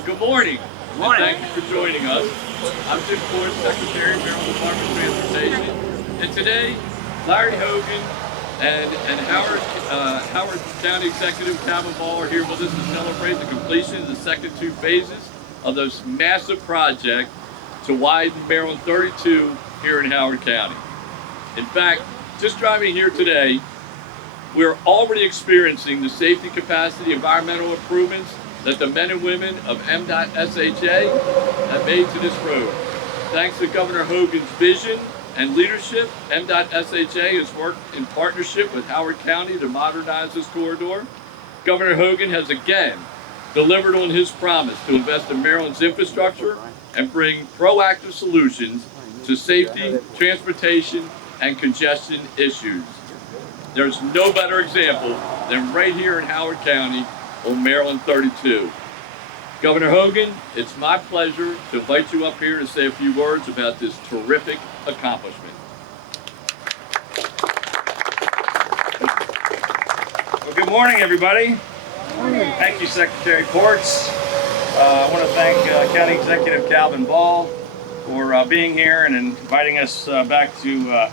Well, good morning. Good morning. And thank you for joining us. I'm Jim Ford, Secretary of Maryland Department of Transportation. And today, Larry Hogan and Howard County Executive Calvin Ball are here with us to celebrate the completion of the second two phases of this massive project to widen Maryland 32 here in Howard County. In fact, just driving here today, we're already experiencing the safety capacity environmental improvements that the men and women of MDOT-SHA have made to this road. Thanks to Governor Hogan's vision and leadership, MDOT-SHA has worked in partnership with Howard County to modernize this corridor. Governor Hogan has again delivered on his promise to invest in Maryland's infrastructure and bring proactive solutions to safety, transportation, and congestion issues. There's no better example than right here in Howard County on Maryland 32. Governor Hogan, it's my pleasure to invite you up here to say a few words about this terrific accomplishment. Well, good morning, everybody. Thank you, Secretary Ports. I want to thank County Executive Calvin Ball for being here and inviting us back to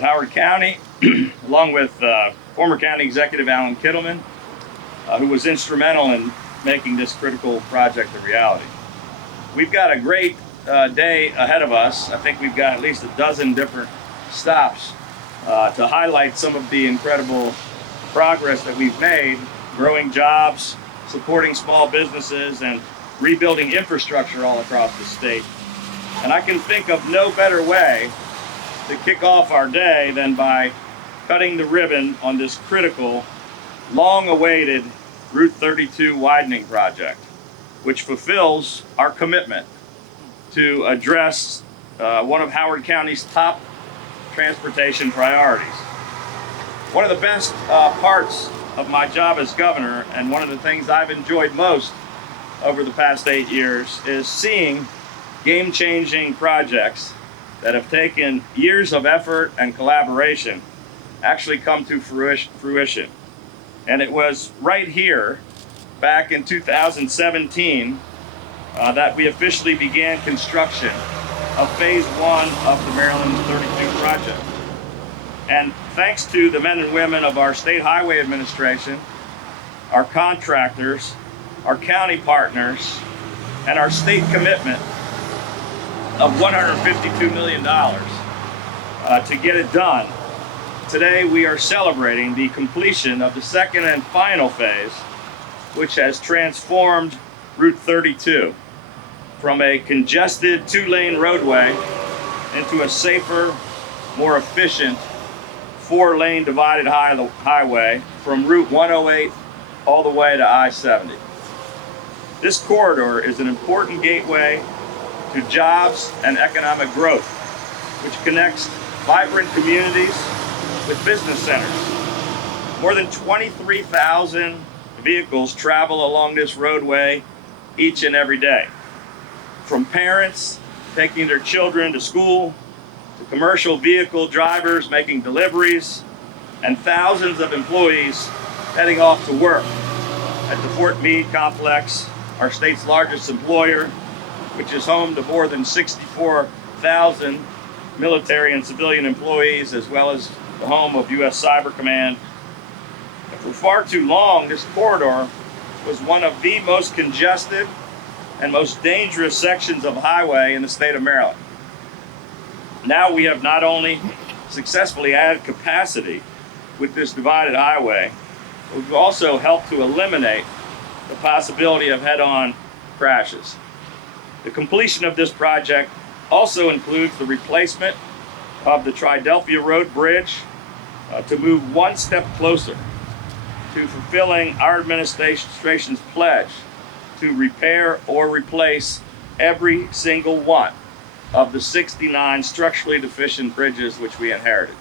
Howard County, along with former County Executive Alan Kittleman, who was instrumental in making this critical project a reality. We've got a great day ahead of us. I think we've got at least a dozen different stops to highlight some of the incredible progress that we've made, growing jobs, supporting small businesses, and rebuilding infrastructure all across the state. And I can think of no better way to kick off our day than by cutting the ribbon on this critical, long-awaited Route 32 widening project, which fulfills our commitment to address one of Howard County's top transportation priorities. One of the best parts of my job as governor, and one of the things I've enjoyed most over the past 8 years, is seeing game-changing projects that have taken years of effort and collaboration actually come to fruition. And it was right here, back in 2017, that we officially began construction of Phase 1 of the Maryland 32 project. And thanks to the men and women of our State Highway Administration, our contractors, our county partners, and our state commitment of $152 million to get it done, today we are celebrating the completion of the second and final phase, which has transformed Route 32 from a congested 2-lane roadway into a safer, more efficient 4-lane divided highway from Route 108 all the way to I-70. This corridor is an important gateway to jobs and economic growth, which connects vibrant communities with business centers. More than 23,000 vehicles travel along this roadway each and every day. From parents taking their children to school, to commercial vehicle drivers making deliveries, and thousands of employees heading off to work at the Fort Meade complex, our state's largest employer, which is home to more than 64,000 military and civilian employees, as well as the home of U.S. Cyber Command. And for far too long, this corridor was one of the most congested and most dangerous sections of highway in the state of Maryland. Now we have not only successfully added capacity with this divided highway, but we've also helped to eliminate the possibility of head-on crashes. The completion of this project also includes the replacement of the Triadelphia Road Bridge to move one step closer to fulfilling our administration's pledge to repair or replace every single one of the 69 structurally deficient bridges which we inherited.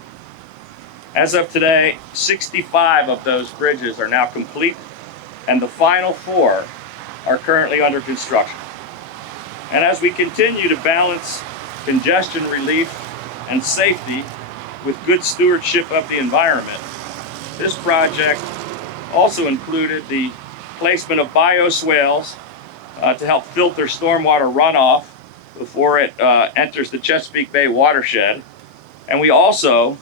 As of today, 65 of those bridges are now complete, and the final 4 are currently under construction. And as we continue to balance congestion relief and safety with good stewardship of the environment, this project also included the placement of bioswales to help filter stormwater runoff before it enters the Chesapeake Bay watershed. And we also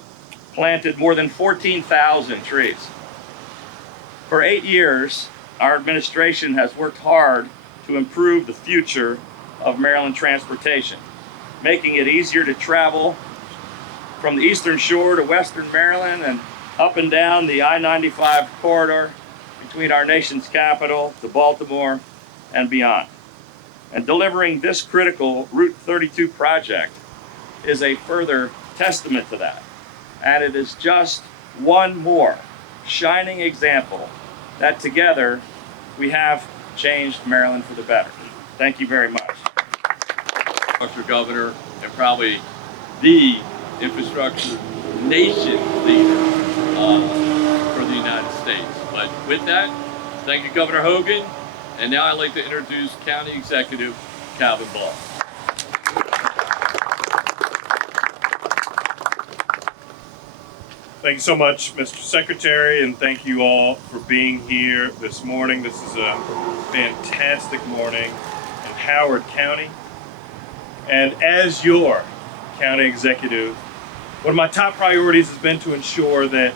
planted more than 14,000 trees. For 8 years, our administration has worked hard to improve the future of Maryland transportation, making it easier to travel from the Eastern Shore to Western Maryland and up and down the I-95 corridor between our nation's capital to Baltimore and beyond. And delivering this critical Route 32 project is a further testament to that. And it is just one more shining example that together we have changed Maryland for the better. Thank you very much. Infrastructure governor and probably the infrastructure nation leader for the United States. But with that, thank you, Governor Hogan. And now I'd like to introduce County Executive Calvin Ball. Thank you so much, Mr. Secretary, and thank you all for being here this morning. This is a fantastic morning in Howard County. And as your county executive, one of my top priorities has been to ensure that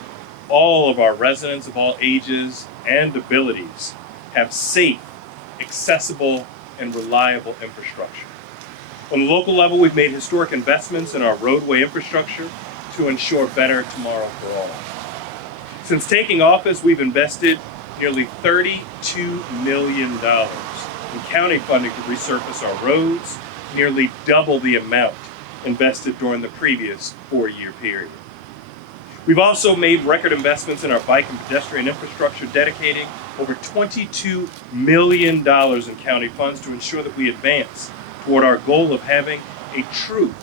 all of our residents of all ages and abilities have safe, accessible, and reliable infrastructure. On the local level, we've made historic investments in our roadway infrastructure to ensure better tomorrow for all. Since taking office, we've invested nearly $32 million in county funding to resurface our roads, nearly double the amount invested during the previous 4-year period. We've also made record investments in our bike and pedestrian infrastructure, dedicating over $22 million in county funds to ensure that we advance toward our goal of having a true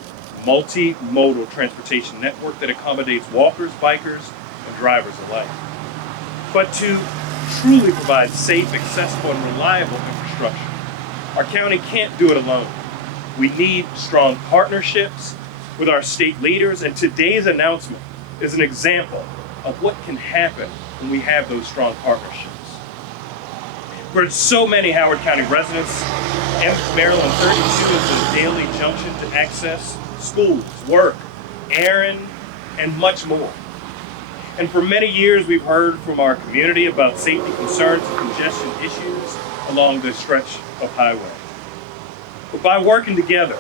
multimodal transportation network that accommodates walkers, bikers, and drivers alike. But to truly provide safe, accessible, and reliable infrastructure, our county can't do it alone. We need strong partnerships with our state leaders, and today's announcement is an example of what can happen when we have those strong partnerships. For so many Howard County residents, Maryland 32 is a daily junction to access schools, work, errand, and much more. And for many years, we've heard from our community about safety concerns and congestion issues along this stretch of highway. But by working together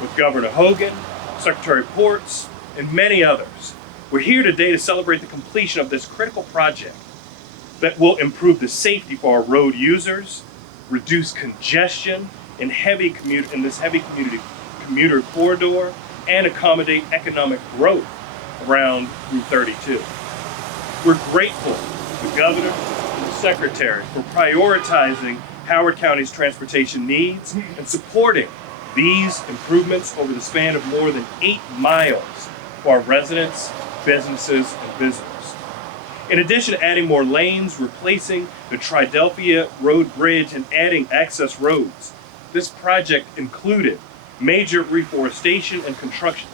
with Governor Hogan, Secretary Ports, and many others, we're here today to celebrate the completion of this critical project that will improve the safety for our road users, reduce congestion in this heavy commuter corridor, and accommodate economic growth around Route 32. We're grateful to the Governor and the Secretary for prioritizing Howard County's transportation needs and supporting these improvements over the span of more than 8 miles for our residents, businesses, and visitors. In addition to adding more lanes, replacing the Triadelphia Road Bridge, and adding access roads, this project included major reforestation and construction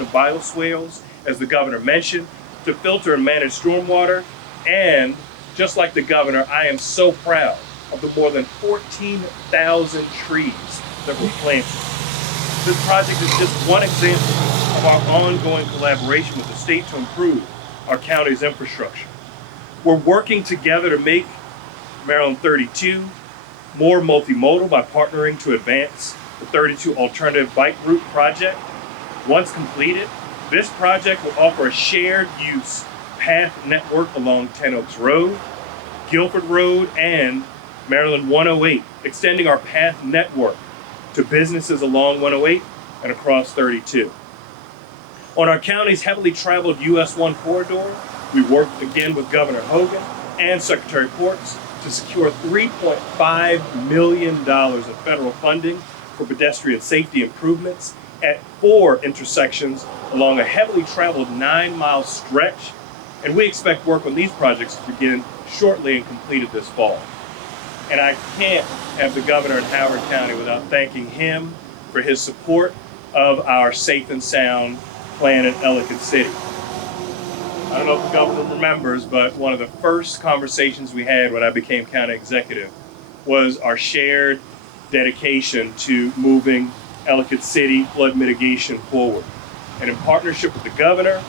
of bioswales, as the Governor mentioned, to filter and manage stormwater. And just like the Governor, I am so proud of the more than 14,000 trees that were planted. This project is just one example of our ongoing collaboration with the state to improve our county's infrastructure. We're working together to make Maryland 32 more multimodal by partnering to advance the 32 Alternative Bike Route project. Once completed, this project will offer a shared use path network along Ten Oaks Road, Guilford Road, and Maryland 108, extending our path network to businesses along 108 and across 32. On our county's heavily traveled US 1 corridor, we worked again with Governor Hogan and Secretary Ports to secure $3.5 million of federal funding for pedestrian safety improvements at 4 intersections along a heavily traveled 9-mile stretch. And we expect work on these projects to begin shortly and completed this fall. And I can't have the Governor in Howard County without thanking him for his support of our Safe and Sound plan in Ellicott City. I don't know if the Governor remembers, but one of the first conversations we had when I became county executive was our shared dedication to moving Ellicott City flood mitigation forward. And in partnership with the governor,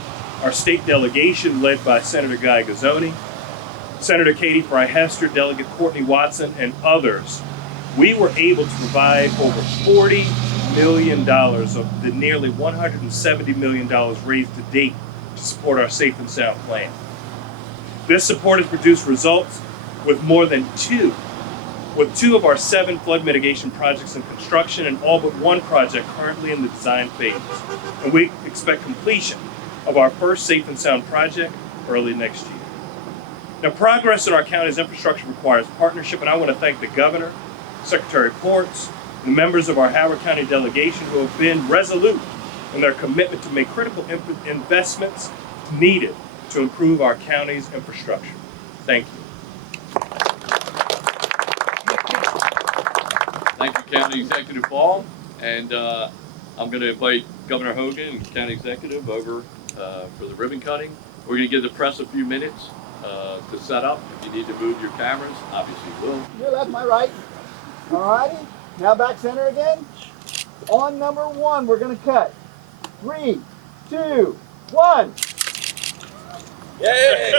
our state delegation led by Senator Guy Gazzoni, Senator Katie Fry-Hester, Delegate Courtney Watson, and others, we were able to provide over $40 million of the nearly $170 million raised to date to support our Safe and Sound plan. This support has produced results with two of our 7 flood mitigation projects in construction and all but 1 project currently in the design phase. And we expect completion of our first Safe and Sound project early next year. Now, progress in our county's infrastructure requires partnership, and I want to thank the governor, Secretary Ports, the members of our Howard County delegation who have been resolute in their commitment to make critical investments needed to improve our county's infrastructure. Thank you. Thank you, County Executive Ball. And I'm going to invite Governor Hogan and County Executive over for the ribbon cutting. We're going to give the press a few minutes to set up. If you need to move your cameras, obviously you will. Your left, my right. Alrighty. Now back center again. On number 1, we're going to cut. 3, 2, 1. Yay!